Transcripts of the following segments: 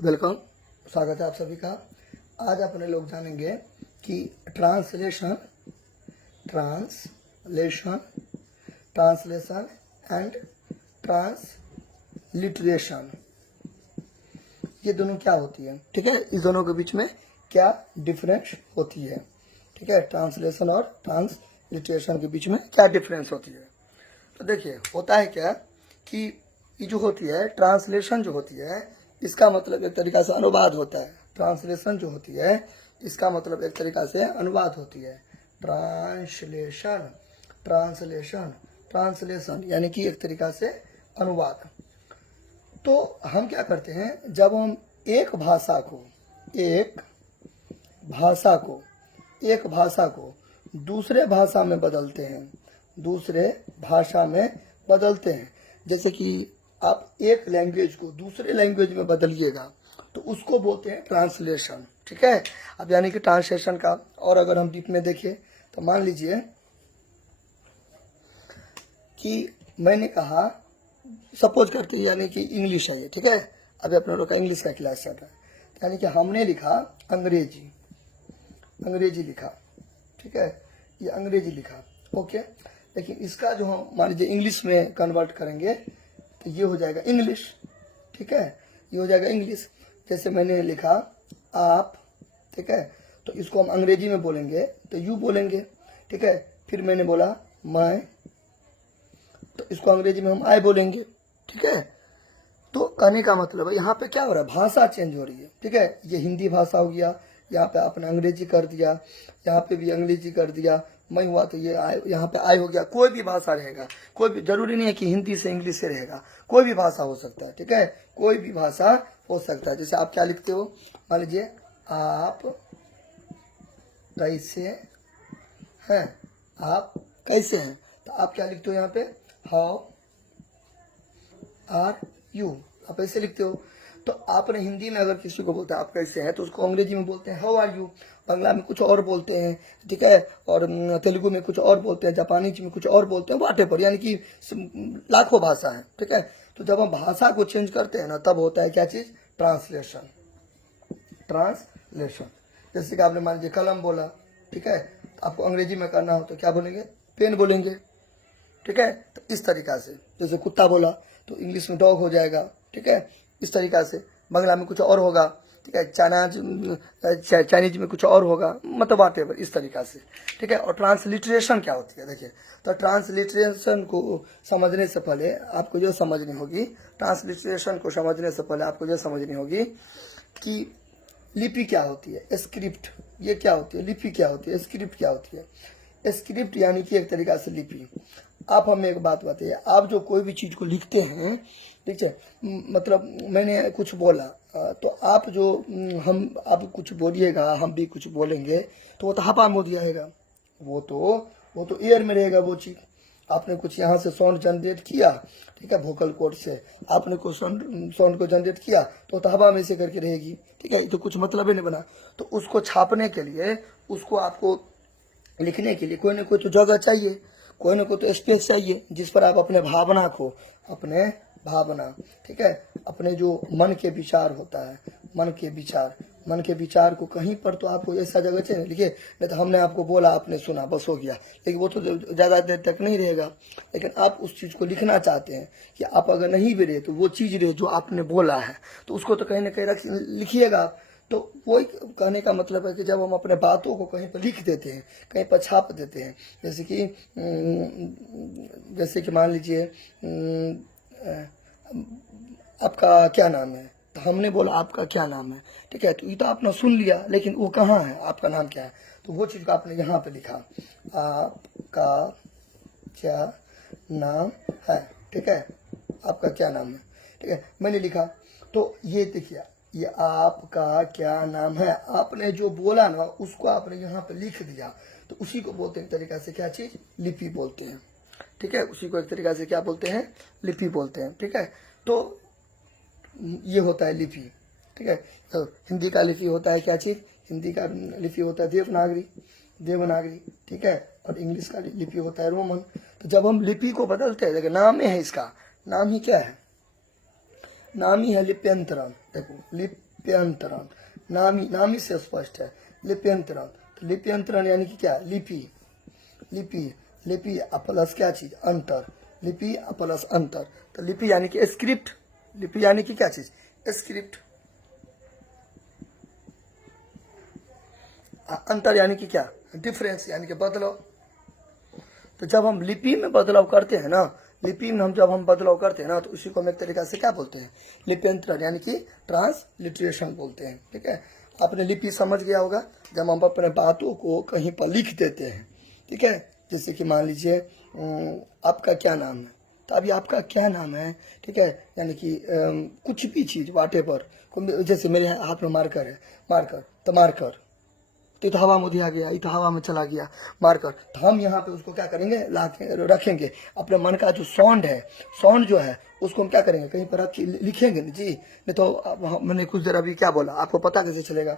Welcome, स्वागत है आप सभी का। आज अपने लोग जानेंगे कि translation translation translation and transliteration, ये दोनों क्या होती है। ठीक है, इस दोनों के बीच में क्या डिफरेंस होती है। ठीक है, ट्रांसलेशन और ट्रांसलिटरेशन के बीच में क्या डिफरेंस होती है। तो देखिए, होता है क्या कि ये जो होती है ट्रांसलेशन जो होती है, इसका मतलब एक तरीका से अनुवाद होता है। ट्रांसलेशन जो होती है इसका मतलब एक तरीका से अनुवाद होती है। ट्रांसलेशन ट्रांसलेशन ट्रांसलेशन यानी कि एक तरीका से अनुवाद। तो हम क्या करते हैं, जब हम एक भाषा को दूसरे भाषा में बदलते हैं, जैसे कि आप एक लैंग्वेज को दूसरे लैंग्वेज में बदलिएगा तो उसको बोलते हैं ट्रांसलेशन। ठीक है, अब यानी कि ट्रांसलेशन का और अगर हम डीप में देखें तो मान लीजिए कि मैंने कहा, सपोज करते यानी कि इंग्लिश है ये। ठीक है, अभी अपने लोग का इंग्लिश का क्लास चल रहा है, यानी कि हमने लिखा अंग्रेजी लिखा। ठीक है, ये अंग्रेजी लिखा, ओके। लेकिन इसका जो हम मान लीजिए इंग्लिश में कन्वर्ट करेंगे तो ये हो जाएगा इंग्लिश। ठीक है, ये हो जाएगा इंग्लिश। जैसे मैंने लिखा आप, ठीक है, तो इसको हम अंग्रेजी में बोलेंगे तो यू बोलेंगे। ठीक है, फिर मैंने बोला मैं, तो इसको अंग्रेजी में हम आई बोलेंगे। ठीक है, तो कहने का मतलब है यहाँ पे क्या हो रहा है, भाषा चेंज हो रही है। ठीक है, ये हिंदी भाषा हो गया, यहाँ पे आपने अंग्रेजी कर दिया, यहाँ पे भी अंग्रेजी कर दिया, मैं हुआ तो ये यहाँ पे आई हो गया। कोई भी भाषा रहेगा, कोई भी जरूरी नहीं है कि हिंदी से इंग्लिश से रहेगा, कोई भी भाषा हो सकता है। ठीक है, कोई भी भाषा हो सकता है। जैसे आप क्या लिखते हो, मान लीजिए आप कैसे हैं, आप कैसे हैं, तो आप क्या लिखते हो यहाँ पे, हाउ आर यू, आप ऐसे लिखते हो। तो आपने हिंदी में अगर किसी को बोलते हैं आप कैसे हैं, तो उसको अंग्रेजी में बोलते हैं हाउ आर यू, बांग्ला में कुछ और बोलते हैं। ठीक है, और तेलुगु में कुछ और बोलते हैं, जापानीज में कुछ और बोलते हैं, वाटेवर, यानी कि लाखों भाषा है। ठीक है, तो जब हम भाषा को चेंज करते हैं ना, तब होता है क्या चीज, ट्रांसलेशन। जैसे कि आपने मान लीजिए कलम बोला, ठीक है, तो आपको अंग्रेजी में करना हो तो क्या बोलेंगे, पेन बोलेंगे। ठीक है, तो इस तरीका से, जैसे कुत्ता बोला तो इंग्लिश में डॉग हो जाएगा। ठीक है, इस तरीका से बांग्ला में कुछ और होगा। ठीक है, चाइनीज में कुछ और होगा, मतलब वाटेवर, इस तरीका से। ठीक है, और ट्रांसलिटरेशन क्या होती है, देखिए, तो ट्रांसलिटरेशन को समझने से पहले आपको जो समझनी होगी, कि लिपि क्या होती है, स्क्रिप्ट ये क्या होती है, लिपि क्या होती है, स्क्रिप्ट क्या होती है। स्क्रिप्ट यानी कि एक तरीका से लिपि। आप हमें एक बात बताइए, आप जो कोई भी चीज को लिखते हैं, ठीक है, मतलब मैंने कुछ बोला, तो आप जो आप कुछ बोलिएगा, हम भी कुछ बोलेंगे, तो वो तो हवा में जाएगा, वो तो एयर में रहेगा वो चीज। आपने कुछ यहाँ से साउंड जनरेट किया, ठीक है, वोकल कोड से आपने कुछ साउंड को जनरेट किया, तो हवा में से करके रहेगी। ठीक है, तो कुछ मतलब ही नहीं बना। तो उसको छापने के लिए, उसको आपको लिखने के लिए कोई ना कोई तो जगह चाहिए, कोई ना कोई तो स्पेस चाहिए, जिस पर आप अपने भावना, ठीक है, अपने जो मन के विचार को कहीं पर तो आपको ऐसा जगह चाहिए। लिखिए, नहीं तो हमने आपको बोला, आपने सुना, बस हो गया, लेकिन वो तो ज़्यादा देर तक नहीं रहेगा। लेकिन आप उस चीज़ को लिखना चाहते हैं कि आप अगर नहीं भी रहे तो वो चीज़ रहे जो आपने बोला है, तो उसको तो कहीं ना कहीं लिखिएगा आप। तो वही कहने का मतलब है कि जब हम अपने बातों को कहीं पर लिख देते हैं, कहीं पर छाप देते हैं, जैसे कि मान लीजिए आपका क्या नाम है, तो हमने बोला आपका क्या नाम है। ठीक है, तो ये तो आपने सुन लिया, लेकिन वो कहाँ है, आपका नाम क्या है, तो वो चीज़ को आपने यहाँ पे लिखा, आपका क्या नाम है। ठीक है, आपका क्या नाम है, ठीक है, मैंने लिखा। तो ये देखिए, ये आपका क्या नाम है, आपने जो बोला ना उसको आपने यहाँ पे लिख दिया, तो उसी को बोलते हैं एक तरीका से क्या चीज, लिपि बोलते हैं। ठीक है, उसी को एक तरीका से क्या बोलते हैं, लिपि बोलते हैं। ठीक है, तो ये होता है लिपि। ठीक है, तो हिंदी का लिपि होता है क्या चीज, हिंदी का लिपि होता है देवनागरी। ठीक है, और इंग्लिश का लिपि होता है रोमन। तो जब हम लिपि को बदलते हैं, देखिए नाम में है, इसका नाम ही क्या है, नामी है लिप्यंतरण, देखो लिप्यंतरण, नामी, नामी से स्पष्ट है, लिप्यंतरण। तो लिप्यंतरण यानी कि क्या, लिपि, लिपि, लिपि प्लस क्या चीज, अंतर, लिपि प्लस अंतर। तो लिपि यानी कि स्क्रिप्ट, लिपि यानी कि क्या चीज, स्क्रिप्ट। अंतर यानी कि क्या, डिफरेंस यानी कि बदलाव। तो जब हम लिपि में बदलाव करते हैं ना, लिपि में जब हम बदलाव करते हैं ना, तो उसी को हम एक तरीका से क्या बोलते हैं, लिप्यंतरण यानी कि ट्रांसलिटरेशन बोलते हैं। ठीक है, आपने लिपि समझ गया होगा, जब हम अपने बातों को कहीं पर लिख देते हैं। ठीक है, जैसे कि मान लीजिए आपका क्या नाम है, तो अभी आपका क्या नाम है, ठीक है, यानी कि कुछ भी चीज वाटेवर, जैसे मेरे हाथ में मार्कर है, मार्कर, तो मार्कर, तो तो हवा में दिया गया, ये तो हवा में चला गया मारकर। तो हम यहाँ पे उसको क्या करेंगे, ला के रखेंगे, अपने मन का जो साउंड है, साउंड जो है उसको हम क्या करेंगे, कहीं पर रख लिखेंगे नहीं जी, नहीं तो मैंने कुछ देर अभी क्या बोला आपको पता कैसे चलेगा,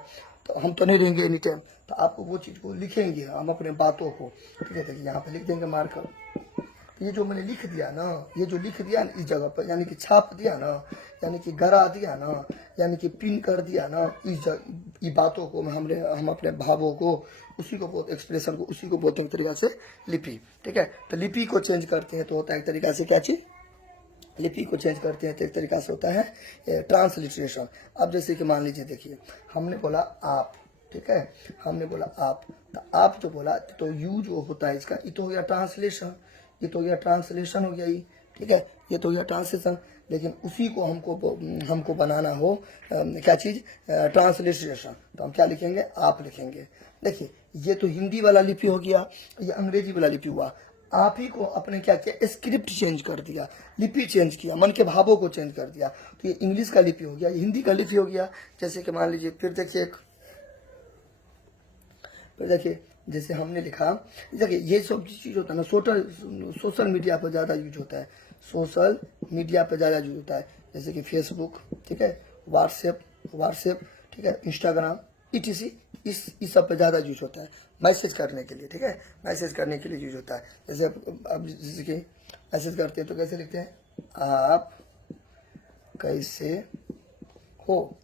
तो हम तो नहीं रहेंगे एनी टाइम, तो आपको वो चीज़ को लिखेंगे हम अपने बातों को। ठीक है, देखिए यहाँ पे लिख देंगे मारकर, ये जो मैंने लिख दिया ना, ये जो लिख दिया ना इस जगह पर, यानी कि छाप दिया ना, यानी कि गरा दिया ना, यानी कि पिन कर दिया ना, इस बातों को हम अपने भावों को, उसी को बोलते, एक्सप्रेशन को उसी को बोलते हैं एक तरीका से लिपि। ठीक है, तो लिपि को चेंज करते हैं तो होता है एक तरीका से क्या चीज, लिपि को चेंज करते हैं तो एक तरीका से होता है ट्रांसलिटरेशन। अब जैसे कि मान लीजिए, देखिए हमने बोला आप, ठीक है, हमने बोला आप, तो आप जो बोला तो यू जो होता है इसका, ये तो हो गया ट्रांसलेशन, ये तो हो गया ट्रांसलेशन हो गया ये। ठीक है, ये तो हो गया ट्रांसलेशन, लेकिन उसी को हमको बनाना हो क्या चीज, ट्रांसलेशन, तो हम क्या लिखेंगे, आप लिखेंगे। देखिए ये तो हिंदी वाला लिपि हो गया, ये अंग्रेजी वाला लिपि हुआ। आप ही को अपने क्या किया, स्क्रिप्ट चेंज कर दिया, लिपि चेंज किया, मन के भावों को चेंज कर दिया, तो ये इंग्लिश का लिपि हो गया, ये हिंदी का लिपि हो गया। जैसे कि मान लीजिए, फिर देखिए देखिए जैसे हमने लिखा, देखिए ये सब चीज होता है ना, सोशल मीडिया पर ज़्यादा यूज होता है, सोशल मीडिया पर ज़्यादा यूज होता है, जैसे कि फेसबुक, ठीक है, व्हाट्सएप, ठीक है, इंस्टाग्राम, etc, इस सब पर ज़्यादा यूज होता है मैसेज करने के लिए। ठीक है, मैसेज करने के लिए यूज होता है। जैसे अब जैसे कि मैसेज करते हैं तो कैसे लिखते हैं, आप कैसे हो,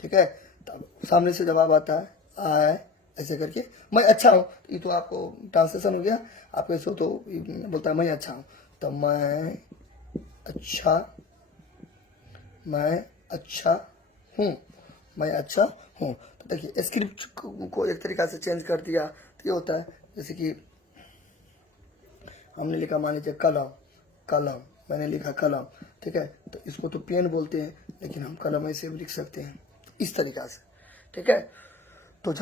ठीक है, तब सामने से जवाब आता है आए, ऐसे करके, मैं अच्छा हूँ, ये तो आपको ट्रांसलेशन हो गया। आप कैसे हो तो बोलता है मैं अच्छा हूँ, तो मैं अच्छा हूँ, मैं अच्छा हूँ। तो देखिए स्क्रिप्ट को एक तरीका से चेंज कर दिया, तो ये होता है। जैसे कि हमने लिखा, मान लीजिए कलम, मैंने लिखा कलम, ठीक है, तो इसको तो पेन बोलते हैं, लेकिन हम कलम ऐसे भी लिख सकते हैं इस तरीका से। ठीक है, तो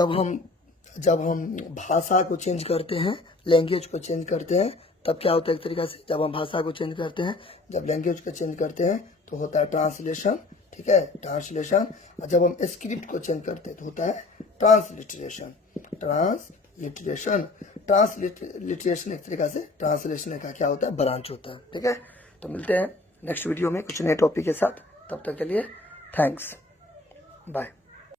जब हम भाषा को चेंज करते हैं, लैंग्वेज को चेंज करते हैं, तब क्या होता है एक तरीका से, जब हम भाषा को चेंज करते हैं, जब लैंग्वेज को चेंज करते हैं तो होता है ट्रांसलेशन। ठीक है, ट्रांसलेशन। और जब हम स्क्रिप्ट को चेंज करते हैं तो होता है ट्रांसलिटरेशन। ट्रांसलिटरेशन एक तरीका से ट्रांसलेशन का क्या होता है, ब्रांच होता है। ठीक है, तो मिलते हैं नेक्स्ट वीडियो में कुछ नए टॉपिक के साथ, तब तक के लिए थैंक्स, बाय।